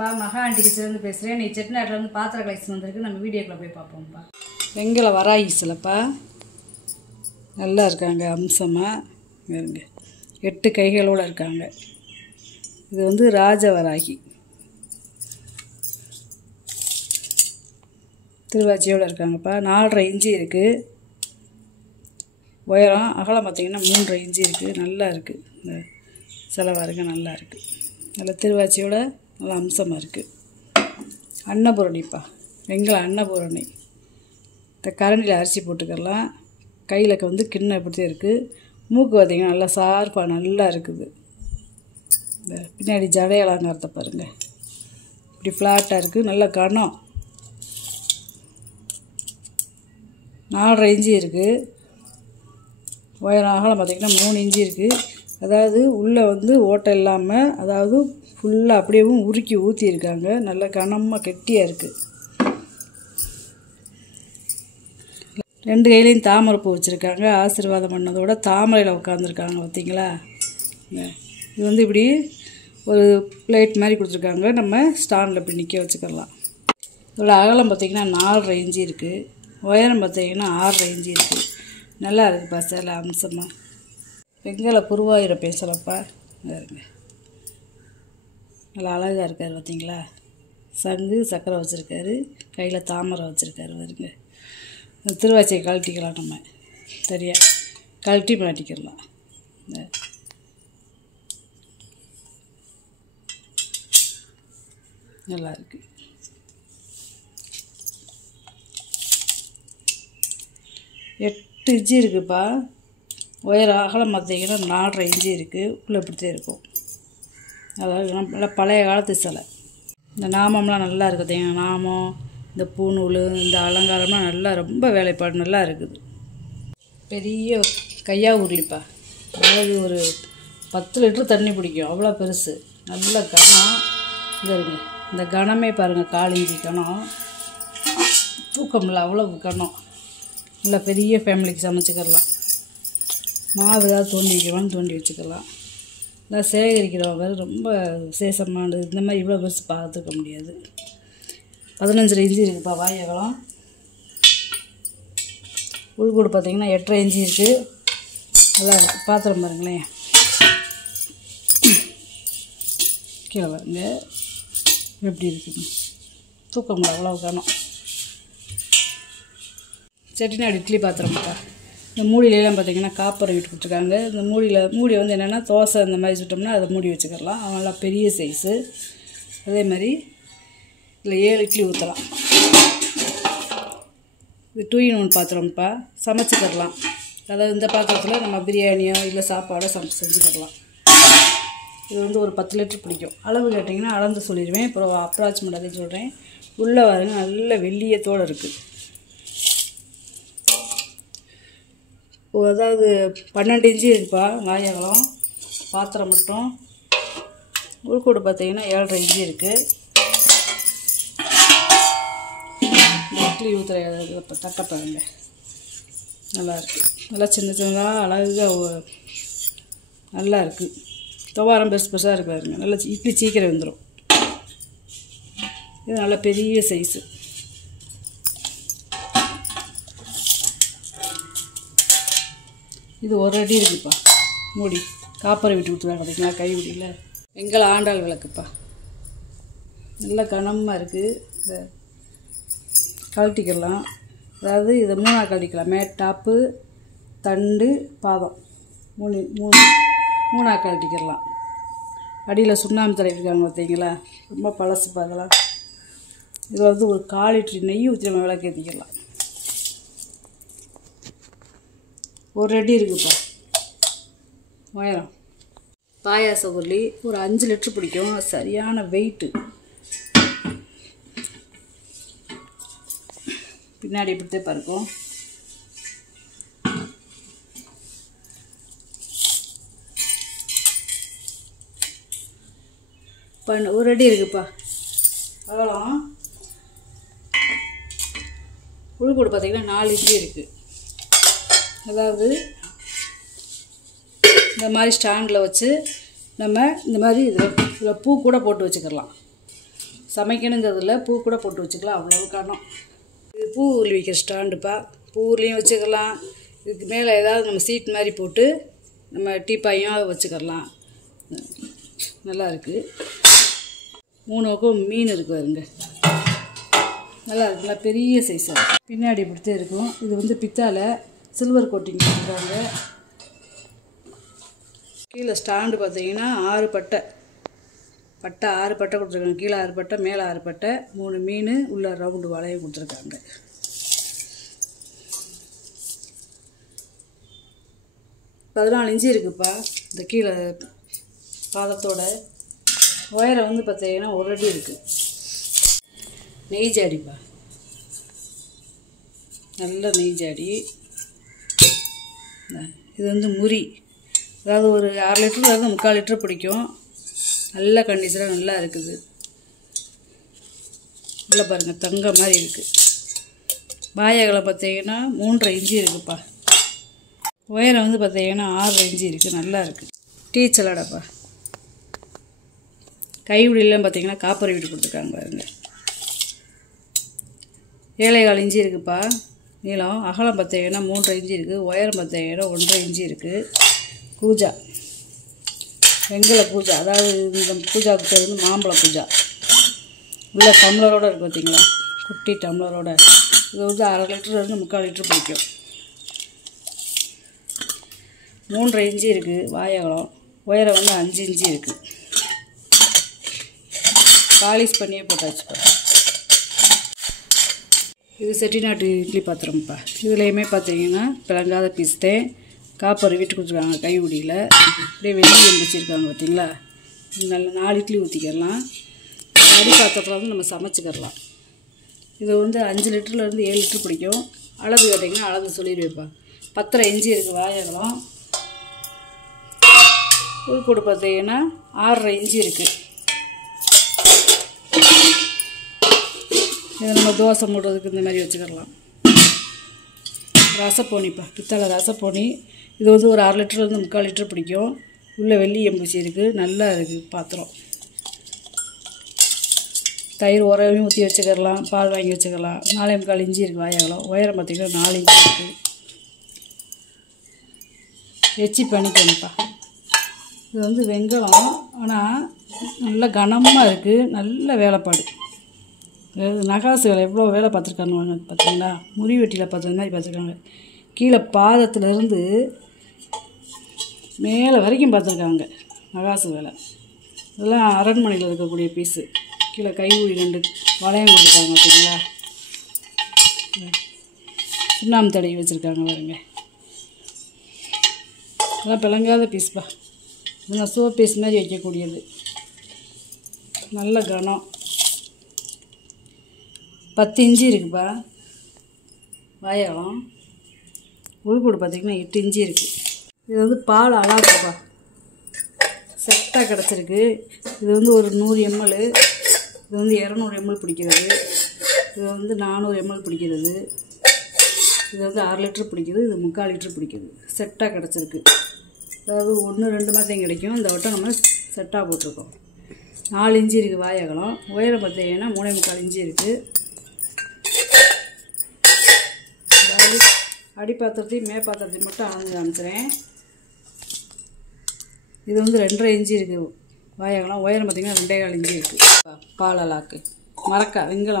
வணக்கம்ப்பா, மகா ஆண்டி கிச்சன்லேருந்து பேசுகிறேன். நீ செட்டிநாட்டிலேருந்து பாத்திர கலெக்ஷன் வந்திருக்கு. நம்ம வீடியோக்குள்ளே போய் பார்ப்போம்ப்பா. வெங்கல வராகிசிலப்பா நல்லா இருக்காங்க, அம்சமாக இருங்க. 8 கைகளோடு இருக்காங்க. இது வந்து ராஜவராகி திருவாச்சியோடு இருக்காங்கப்பா. 4.5 இன்ச்சு இருக்குது உயரம். அகலம் பார்த்திங்கன்னா 3.5 இன்ச்சு இருக்குது. நல்லா இருக்குது. இந்த செலவாக இருக்குது, நல்லா இருக்குது. நல்ல திருவாச்சியோட நல்லா அம்சமாக இருக்குது. அன்னபூரணிப்பா, வெங்கல அன்னபூரணி. இந்த கரண்டியில் அரிசி போட்டுக்கலாம். கையில் வந்து கிண்ணம் இப்படித்தான் இருக்குது. மூக்கு பார்த்திங்கன்னா நல்லா சார்பாக நல்லா இருக்குது. இந்த பின்னாடி ஜடை அலங்காரத்தை பாருங்கள், இப்படி ஃப்ளாட்டாக இருக்குது. நல்ல கனம். 4.5 இன்ச்சு இருக்குது உயரம். அகலம் பார்த்திங்கன்னா 3 இன்ச்சு இருக்குது. அதாவது உள்ளே வந்து ஓட்டை இல்லாமல், அதாவது ஃபுல்லாக அப்படியேவும் உருக்கி ஊற்றியிருக்காங்க. நல்ல கனமாக கெட்டியாக இருக்குது. 2 கையிலையும் தாமரைப்பூ வச்சுருக்காங்க. ஆசீர்வாதம் பண்ணதோட தாமரையில் உட்காந்துருக்காங்க பார்த்திங்களா. இது வந்து இப்படி ஒரு பிளேட் மாதிரி கொடுத்துருக்காங்க. நம்ம ஸ்டாண்டில் இப்படி நிற்க வச்சுக்கலாம். இதோட அகலம் பார்த்திங்கன்னா 4.5 இன்ச்சு இருக்குது. உயரம் பார்த்திங்கன்னா 6.5 இன்ச்சு இருக்குது. நல்லா இருக்குப்பா, சேலை அம்சமாக. வெங்கல குருவாயூரை பேசுகிறப்பா இருங்க, நல்லா அழகாக இருக்கார் பார்த்திங்களா. சங்கு சக்கரை வச்சுருக்காரு, கையில் தாமரை வச்சுருக்காரு வருங்க. திருவாச்சியை கழட்டிக்கலாம். நம்ம சரியாக கழட்டி மாட்டிக்கிடலாம். நல்லா இருக்குது. 8 இன்ச்சு இருக்குதுப்பா உயரம். அகலம் பார்த்திங்கன்னா 4.5 இன்ச்சு இருக்குது. உள்ளே இப்படித்தான் இருக்கும். அதாவது நல்லா பழைய காலத்து சிலை. இந்த நாமம்லாம் நல்லா இருக்குது. நாமம், இந்த பூநூல், இந்த அலங்காரம்லாம் நல்லா ரொம்ப வேலைப்பாடு நல்லா இருக்குது. பெரிய கையா உருளிப்பா, அதாவது ஒரு 10 லிட்டர் தண்ணி பிடிக்கும், அவ்வளோ பெருசு. நல்ல கனம். இது இருக்குது. இந்த கனமே பாருங்கள், 4 இன்ச்சு கனம். தூக்கமில்ல, அவ்வளோ கனம். நல்லா பெரிய ஃபேமிலிக்கு சமைச்சிக்கலாம். மாவு ஏதாவது தோண்டி வைக்கலாம்னு தோண்டி வச்சுக்கலாம். நல்லா சேகரிக்கிறவங்க ரொம்ப விசேஷமானது. இந்த மாதிரி இவ்வளோ பெருசு பார்த்துக்க முடியாது. 15.5 இன்ச்சு இருக்குதுப்பா வாய் அகலம். உள்கூடு பார்த்திங்கன்னா 8.5 இன்ச்சு இருக்குது. நல்லா பாத்திரம் பாருங்களேன், கீழே பாருங்க எப்படி இருக்குது. தூக்கம் அவ்வளோ கனம். செட்டிநாடு இட்லி பாத்திரம்ப்பா. இந்த மூடியிலலாம் பார்த்திங்கன்னா காப்பரை விட்டு கொடுத்துருக்காங்க. இந்த மூடி வந்து என்னென்னா தோசை இந்த மாதிரி சுட்டோம்னா அதை மூடி வச்சுக்கலாம். நல்லா பெரிய சைஸு. அதே மாதிரி இதில் 7 இட்லி ஊற்றலாம். இது 2 in 1 பாத்திரம்ப்பா, சமைச்சிக்கலாம். அதாவது இந்த பாத்திரத்தில் நம்ம பிரியாணியோ இல்லை சாப்பாடோ செஞ்சுக்கலாம். இது வந்து ஒரு 10 லிட்டர் பிடிக்கும். அளவு கேட்டிங்கன்னா அளந்து சொல்லிடுவேன். அப்புறம் அப்ராக்சிமேட் அதை சொல்கிறேன். உள்ளே பாருங்க நல்ல வெள்ளியத்தோடு இருக்குது. அதாவது 12 இன்ச்சு இருக்குப்பா வாயகலம். பாத்திரம் மட்டும் உள்கூடு பார்த்திங்கன்னா 7.5 இன்ச்சு இருக்குது. இட்லி ஊற்றுற தட்டை பாருங்க, நல்லா இருக்குது. நல்லா சின்ன சின்னதாக அழகாக நல்லா இருக்குது. துவாரம் பெருசு பெருசாக இருக்கு பாருங்க. நல்லா இட்லி சீக்கிரம் வந்துடும். இது நல்ல பெரிய சைஸு. இது 1 அடி இருக்குதுப்பா மூடி. காப்பரை விட்டு கொடுத்துருவாங்க பார்த்திங்களா கை விடியில். வெங்கல ஆண்டாள் விளக்குப்பா, நல்லா கனமாக இருக்குது. இதை கழட்டிக்கலாம். அதாவது இதை 3ஆக கழட்டிக்கலாம். மேட்டாப்பு, தண்டு, பாதம் 3ஆக கழட்டிக்கலாம். அடியில் சுண்ணாம்பு தடவிருக்காங்க பார்த்திங்களா, ரொம்ப பழசுப்பா அதெல்லாம். இது வந்து ஒரு 1/4 லிட்டர் நெய் ஊற்றி நம்ம விளக்கு ஏற்றிக்கலாம். 1 அடி இருக்குதுப்பா உயரம். பாயாச உருளி ஒரு 5 லிட்டர் பிடிக்கும். சரியான வெயிட்டு. பின்னாடி இப்படித்தே பருக்கும். இப்போ 1 அடி இருக்குதுப்பா அகலம். உள்கூடு பார்த்திங்கன்னா 4 இன்ச்சு இருக்குது. அதாவது இந்த மாதிரி ஸ்டாண்டில் வச்சு நம்ம இந்த மாதிரி இதில் பூ கூட போட்டு வச்சுக்கலாம். சமைக்கணுங்கிறதுல பூ கூட போட்டு வச்சுக்கலாம், அவ்வளவு காரணம். இது பூ ஊர்லி வைக்கிற ஸ்டாண்டுப்பா. பூ ஊர்லியும் வச்சுக்கலாம். இதுக்கு மேலே ஏதாவது நம்ம சீட் மாதிரி போட்டு நம்ம டீப்பாயும் வச்சுக்கலாம். நல்லா இருக்குது. 3 பக்கம் மீன் இருக்கு பாருங்க, நல்லா இருக்குல்ல, பெரிய சைஸாக பின்னாடி இப்படித்தே இருக்கும். இது வந்து பித்தால சில்வர் கோட்டிங் கொடுக்குறாங்க. கீழே ஸ்டாண்டு பார்த்தீங்கன்னா 6 பட்டை 6 பட்டை கொடுத்துருக்காங்க. கீழே 6 பட்டை, மேலே 6 பட்டை, 3 மீன், உள்ள ரவுண்டு வளையம் கொடுத்துருக்காங்க. 14 இன்ச்சு இருக்குப்பா இந்த கீழே பாதத்தோட. உயரம் வந்து பார்த்தீங்கன்னா 1 அடி இருக்குது. நெய் ஜாடிப்பா, நல்ல நெய் ஜாடி. இது வந்து முறி, அதாவது ஒரு 1/2 லிட்டர்லேருந்து 3/4 லிட்டர் பிடிக்கும். நல்ல கண்டிஷனாக நல்லா இருக்குது. நல்லா பாருங்கள், தங்க மாதிரி இருக்குது. வாயகலை பார்த்தீங்கன்னா 3.5 இன்ச்சு இருக்குப்பா. உயரம் வந்து பார்த்தீங்கன்னா 6 இன்ச்சு இருக்குது. நல்லா இருக்குது. டீ சலாடாப்பா. கைவிடிலாம் பார்த்தீங்கன்னா காப்பர் வீடு கொடுத்துருக்காங்க பாருங்க. 7.25 இன்ச்சு இருக்குப்பா நீளம். அகலம் பார்த்தீங்கன்னா 3.5 இன்ச்சு இருக்குது. உயரம் பார்த்தீங்கன்னா 1.5 இன்ச்சு இருக்குது. பூஜா, வெங்கல பூஜா, அதாவது இந்த பூஜாவுக்கு பேர் வந்து மாம்பழ பூஜா. உள்ள டம்ளரோடு இருக்குது பார்த்தீங்களா, குட்டி டம்ளரோட. இது வந்து 1/2 லிட்டர்லேருந்து 3/4 லிட்டர் பிடிக்கும். 3.5 இன்ச்சு இருக்குது வாயகலம். உயரம் வந்து 5 இன்ச்சு இருக்குது. பாலிஷ் பண்ணியே போட்டாச்சுப்பா. இது செட்டிநாட்டு இட்லி பாத்திரம்ப்பா. இதுலேயுமே பார்த்தீங்கன்னா பிளங்காத பீஸ்தேன். காப்பர் வீட்டு கொடுத்துருக்காங்க கைவிடியில். அப்படியே வெள்ளி வச்சுருக்காங்க பார்த்தீங்களா. நல்ல 4 இட்லி ஊற்றிக்கிறலாம். அடி பாத்திரத்தில் வந்து நம்ம சமைச்சிக்கிறலாம். இது வந்து 5 லிட்டர்லேருந்து 7 லிட்டர் பிடிக்கும். அளவு கேட்டிங்கன்னா அளவு சொல்லிடுவேப்பா. 10.5 இன்ச்சு இருக்குது வாயகலம். உள்கூடு பார்த்தீங்கன்னா 6.5 இன்ச்சு இருக்குது. இதை நம்ம தோசை மூடுறதுக்கு இந்த மாதிரி வச்சுக்கலாம். ரசப்போனிப்பா, பித்தளை ரசப்போனி. இது வந்து ஒரு 1/2 லிட்டர்லேருந்து 3/4 லிட்டர் பிடிக்கும். உள்ளே வெள்ளி எம்பூச்சி இருக்குது. நல்லா இருக்குது பாத்திரம். தயிர் உரையும் ஊற்றி வச்சுக்கலாம், பால் வாங்கி வச்சுக்கலாம். 4.25 இன்ச்சு இருக்குது வாயகலம். உயரம் பார்த்திங்கன்னா 4 இன்ச்சு இருக்குது. வச்சு பண்ணிக்கணும்ப்பா. இது வந்து வெங்கலம், ஆனால் நல்ல கனமாக இருக்குது. நல்ல வேலைப்பாடு. நகாசு வேலை எவ்வளோ வேலை பார்த்துருக்காங்க பார்த்தீங்களா. முறி வெட்டியில் பார்த்துருந்த மாதிரி பார்த்துருக்காங்க. கீழே பாதத்துலேருந்து மேலே வரைக்கும் பார்த்துருக்காங்க நகாசு வேலை. இதெல்லாம் அரண்மனையில் இருக்கக்கூடிய பீஸு. கீழே கைகூடி 2 வளையம் கொடுத்துருக்காங்க பார்த்தீங்களா. சுண்ணாம்பு தடவி வச்சுருக்காங்க பாருங்க. இதெல்லாம் பிளங்காத பீஸ்ப்பா. இதெல்லாம் சோ பீஸ் மாதிரி வைக்கக்கூடியது. நல்ல கனம். 10 இன்ச்சு இருக்குப்பா வாயகம். உள்கூடு பார்த்திங்கன்னா 8 இன்ச்சு இருக்குது. இது வந்து பால் அலாக்குப்பா, செட்டாக கிடச்சிருக்கு. இது வந்து ஒரு 100 ml. இது வந்து 200 ml பிடிக்கிறது. இது வந்து 400 ml பிடிக்கிறது. இது வந்து 1/2 லிட்டர் பிடிக்குது. இது 3/4 லிட்டர் பிடிக்குது. செட்டாக கிடச்சிருக்கு. அதாவது 1, 2 மாதிரி தான் கிடைக்கும். இந்த வட்டம் நம்ம செட்டாக போட்டிருக்கோம். 4 இன்ச்சு இருக்குது வாயகலம். உயரம் பார்த்தீங்கன்னா 3.25 இன்ச்சு இருக்குது. அதாவது அடிப்பாத்திரத்தையும் மேப்பாத்திரத்தையும் மட்டும் அளந்து காமிச்சிறேன். இது வந்து 2.5 இன்ச்சு இருக்குது வாயகலம். உயரம் பார்த்திங்கன்னா 2.25 இன்ச்சு இருக்குது. பால் அலாக்கு மரக்கா, வெங்கல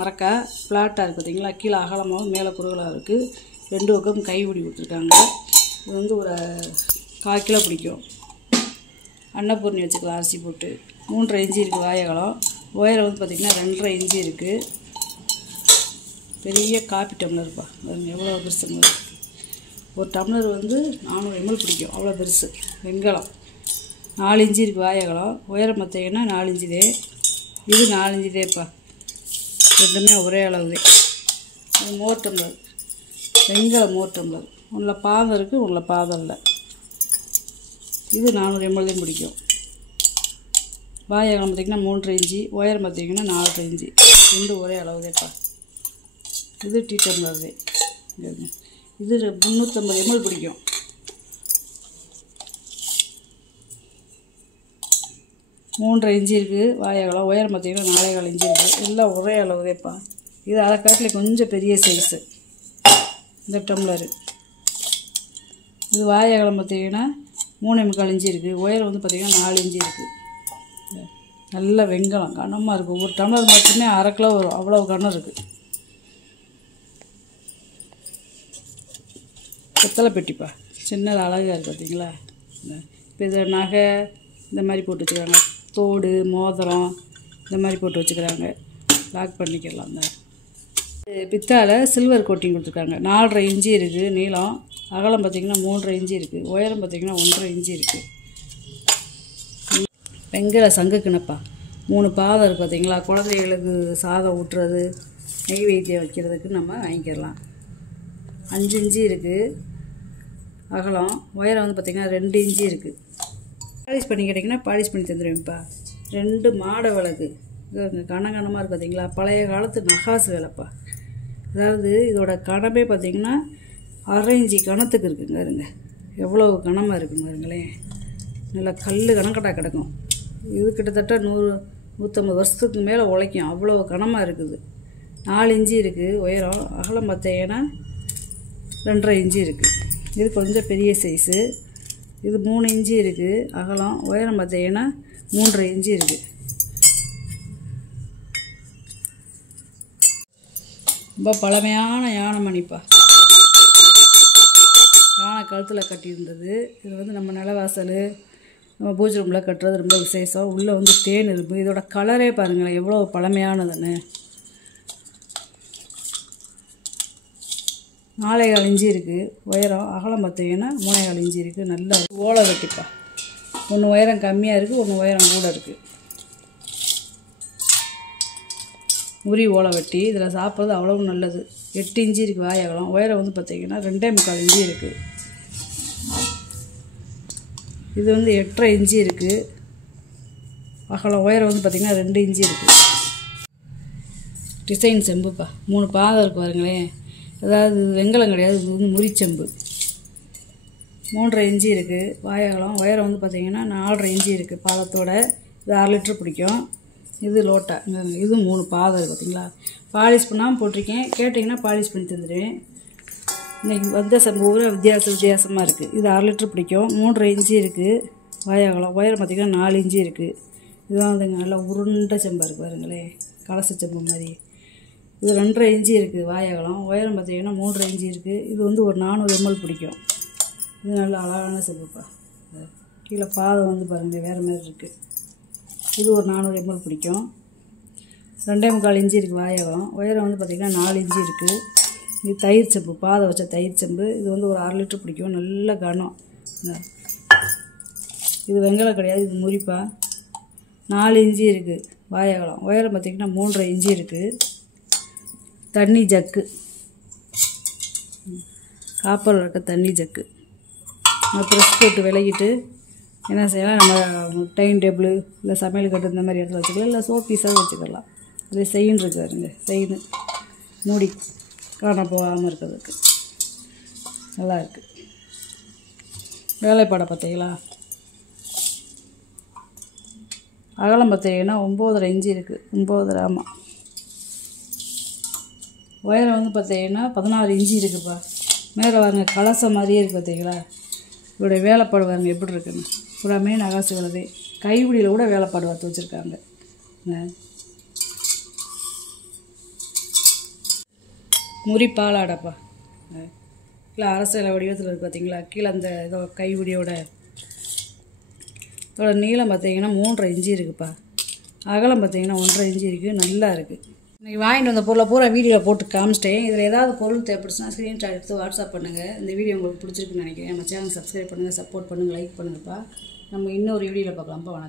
மரக்கா ஃப்ளாட்டாக இருக்குது பார்த்தீங்களா. கீழே அகலமாகவும் மேலே குறுகலாக இருக்குது. 2 பக்கம் கைவிடி கொடுத்துருக்காங்க. இது வந்து ஒரு 1/4 கிலோ பிடிக்கும். அன்னப்பூர்ணி வச்சுக்கலாம் அரிசி போட்டு. 3.5 இன்ச்சு இருக்குது வாயகலம். உயரம் வந்து பார்த்திங்கன்னா 2.5 இன்ச்சு இருக்குது. பெரிய காப்பி டம்ளர்ப்பா, எவ்வளோ பெருசு. ஒரு டம்ளர் வந்து 400 ml பிடிக்கும், அவ்வளோ பெருசு. வெங்கலம் 4 இன்ச்சு இருக்குது வாயகலம். உயரம் பார்த்தீங்கன்னா 4 இன்ச்சுதே. இது 4 இன்ச்சுதேப்பா. ரெண்டுமே ஒரே அளவுதே. இது மோர் டம்ளர், வெங்கல மோர் டம்ளர். ஒன்றில் பாதம் இருக்குது, ஒன்றில் பாதம் இல்லை. இது 400 ml தான் பிடிக்கும். வாயகலம் பார்த்திங்கன்னா 3.5 இன்ச்சு. உயரம் பார்த்திங்கன்னா 4.5 இன்ச்சு. ரெண்டு ஒரே அளவுதேப்பா. இது டீ டம்ளர் தான். இது 350 ml பிடிக்கும். 3.5 இன்ச்சு இருக்குது வாய் அகலம். உயரம் பார்த்திங்கன்னா 4.25 இன்ச்சு இருக்குது. எல்லாம் ஒரே அளவு தான்ப்பா. இது அதை காட்டில் கொஞ்சம் பெரிய சைஸு இந்த டம்ளரு. இது வாய் அகலம் பார்த்திங்கன்னா 3.25 இன்ச்சு இருக்குது. உயரம் வந்து பார்த்திங்கன்னா 4 இன்ச்சு இருக்குது. நல்ல வெங்கலம் கனமாக இருக்குது. ஒரு டம்ளர் மட்டுமே 1/2 கிலோ வரும், அவ்வளோ கனம் இருக்குது. பித்தளை பெட்டிப்பா, சின்னது அழகாக இருக்குது பார்த்தீங்களா. இப்போ இதை நகை இந்த மாதிரி போட்டு வச்சுக்கிறாங்க, தோடு மோதிரம் இந்த மாதிரி போட்டு வச்சுக்கிறாங்க, லாக் பண்ணிக்கலாம். அந்த பித்தால சில்வர் கோட்டிங் கொடுத்துருக்காங்க. 4.5 இன்ச்சு இருக்குது நீளம். அகலம் பார்த்திங்கன்னா 3.5 இன்ச்சு இருக்குது. உயரம் பார்த்திங்கன்னா 1.5 இன்ச்சு இருக்குது. வெங்கல சங்கு கிணப்பா, 3 பாதம் இருக்குது பார்த்தீங்களா. குழந்தைகளுக்கு சாதம் ஊட்டுறது, நெய்வேத்தியம் வைக்கிறதுக்கு நம்ம வாங்கிக்கலாம். 5 இன்ச்சு இருக்குது அகலம். உயரம் வந்து பார்த்திங்கன்னா 2 இன்ச்சு இருக்குது. பாலிஷ் பண்ணி கேட்டிங்கன்னா பாலிஷ் பண்ணி தந்துடுவேன்ப்பா. 2 மாடை விளக்கு, இது கனகனமாக இருக்குது பார்த்தீங்களா. பழைய காலத்து நகாசு வேலைப்பா. அதாவது இதோட கனமே பார்த்திங்கன்னா 1/2 இன்ச்சு கனத்துக்கு இருக்குங்க. இருங்க எவ்வளோ கனமாக இருக்குங்க பாருங்களேன். நல்லா கல் கணக்கட்டாக கிடக்கும். இது கிட்டத்தட்ட 100-150 வருஷத்துக்கு மேலே உழைக்கும், அவ்வளோ கனமாக இருக்குது. 4 இன்ச்சு இருக்குது உயரம். அகலம் பார்த்தீங்கன்னா 2.5 இன்ச்சு இருக்குது. இது கொஞ்சம் பெரிய சைஸு. இது 3 இன்ச்சு இருக்குது அகலம். உயரம் பார்த்தீங்கன்னா 3.5 இன்ச்சு இருக்குது. ரொம்ப பழமையான யானை மணிப்பா. யானை கழுத்தில் கட்டியிருந்தது. இது வந்து நம்ம நிலவாசல், நம்ம பூஜை ரூமில் கட்டுறது ரொம்ப விசேஷம். உள்ளே வந்து தேன் இருக்கும். இதோட கலரே பாருங்களேன் எவ்வளோ பழமையானதுன்னு. 4.25 இன்ச்சு இருக்குது உயரம். அகலம் பார்த்தீங்கன்னா 3.25 இன்ச்சு இருக்குது. நல்ல ஓலை வெட்டிப்பா. ஒன்று உயரம் கம்மியாக இருக்குது, ஒன்று உயரம் கூட இருக்குது. உரி ஓலை வெட்டி இதில் சாப்பிட்றது அவ்வளவு நல்லது. 8 இன்ச்சு இருக்குது வாய் அகலம். உயரம் வந்து பார்த்திங்கன்னா 2.25 இன்ச்சு இருக்குது. இது வந்து 8.5 இன்ச்சு இருக்குது அகலம். உயரம் வந்து பார்த்திங்கன்னா 2 இன்ச்சு இருக்குது. டிசைன் செம்புப்பா, 3 பாதம் இருக்குது பாருங்களேன். அதாவது வெங்கலம் கிடையாது, இது வந்து முறிச்செம்பு. 3.5 இன்ச்சு இருக்குது வாய் அகலம். உயரம் வந்து பார்த்திங்கன்னா 4.5 இன்ச்சு இருக்குது பாதத்தோட. இது 1/2 லிட்டர் பிடிக்கும். இது லோட்டா. இது 3 பாதம் இருக்குது பார்த்தீங்களா. பாலிஷ் பண்ணாமல் போட்டிருக்கேன், கேட்டிங்கன்னா பாலிஷ் பண்ணி தந்துடுவேன். இன்றைக்கி வந்த செம்பு பூரா வித்தியாசமாக இருக்குது. இது 1/2 லிட்டர் பிடிக்கும். 3.5 இன்ச்சு இருக்குது வாய் அகலம். உயரம் பார்த்திங்கன்னா 4 இன்ச்சு இருக்குது. இதுதான் வந்துங்க நல்லா உருண்டை செம்பாக இருக்குது பாருங்களேன், கலச செம்பு மாதிரி. இது 2.5 இன்ச்சு இருக்குது வாய் அகலம். உயரம் பார்த்திங்கன்னா 3.5 இன்ச்சு இருக்குது. இது வந்து ஒரு 400 ml பிடிக்கும். இது நல்ல அழகான செம்புப்பா. கீழே பாதம் வந்து பாருங்கள் வேறு மாதிரி இருக்குது. இது ஒரு 400 ml பிடிக்கும். 2.25 இன்ச்சு இருக்குது வாய் அகலம். உயரம் வந்து பார்த்திங்கன்னா 4 இன்ச்சு இருக்குது. இது தயிர் செம்பு, பாதை வச்ச தயிர் செம்பு. இது வந்து ஒரு 1/2 லிட்டர் பிடிக்கும். நல்ல கனம். இது வெங்கலம் கிடையாது, இது முறிப்பா. 4 இன்ச்சு இருக்குது வாய் அகலம். உயரம் பார்த்திங்கன்னா 3.5 இன்ச்சு இருக்குது. தண்ணி ஜக்கு, காப்பரில் இருக்க தண்ணி ஜக்கு. நம்ம ப்ரெஸ் போட்டு விலகிட்டு என்ன செய்யலாம், நம்ம டைனிங் டேபிள் இல்லை சமையல் கட்டு இந்த மாதிரி இடத்துல வச்சுக்கலாம், இல்லை சோப் பீஸாக வச்சுக்கலாம். அது செயின் இருக்காருங்க, செயின் மூடி காண போகாமல் இருக்கிறதுக்கு நல்லா இருக்குது. வேலைப்பாடை பார்த்தீங்களா. அகலம் பார்த்தீங்கன்னா 9.5 இன்ச்சு இருக்குது. 9.5 ஆமாம். உயரம் வந்து பார்த்தீங்கன்னா 16 இன்ச்சு இருக்குப்பா. மேலே வாங்க கலசம் மாதிரியே இருக்குது பார்த்தீங்களா. இதோடைய வேலைப்பாடு வாங்க எப்படி இருக்குன்னு. பூராமே நகாசு விளது. கைவிடியில் கூட வேலைப்பாடு பார்த்து வச்சுருக்காங்க. முறி பாலாடப்பா. இல்லை அரசியல் வடிவத்தில் இருக்குது பார்த்தீங்களா. கீழே அந்த இதோ கைவிடியோட இதோட நீளம் பார்த்தீங்கன்னா 3.5 இன்ச்சு இருக்குப்பா. அகலம் பார்த்தீங்கன்னா 1.5 இன்ச்சு இருக்குது. நல்லா இருக்குது. இன்றைக்கி வாங்கிட்டு வந்த பொருளை பூரா வீடியோவில் போட்டு காமிச்சிட்டேன். இதில் ஏதாவது பொருள் தேவைப்படுச்சுன்னா ஸ்க்ரீன்ஷாட் எடுத்து வாட்ஸ்அப் பண்ணுங்கள். இந்த வீடியோ உங்களுக்கு பிடிச்சிருக்குன்னு நினைக்கிறேன். நம்ம சேனல் சப்ஸ்கிரைப் பண்ணுங்கள், சப்போர்ட் பண்ணுங்கள், லைக் பண்ணுங்கப்பா. நம்ம இன்னொரு வீடியோவில் பார்க்கலாம்ப்பா. வணக்கம்.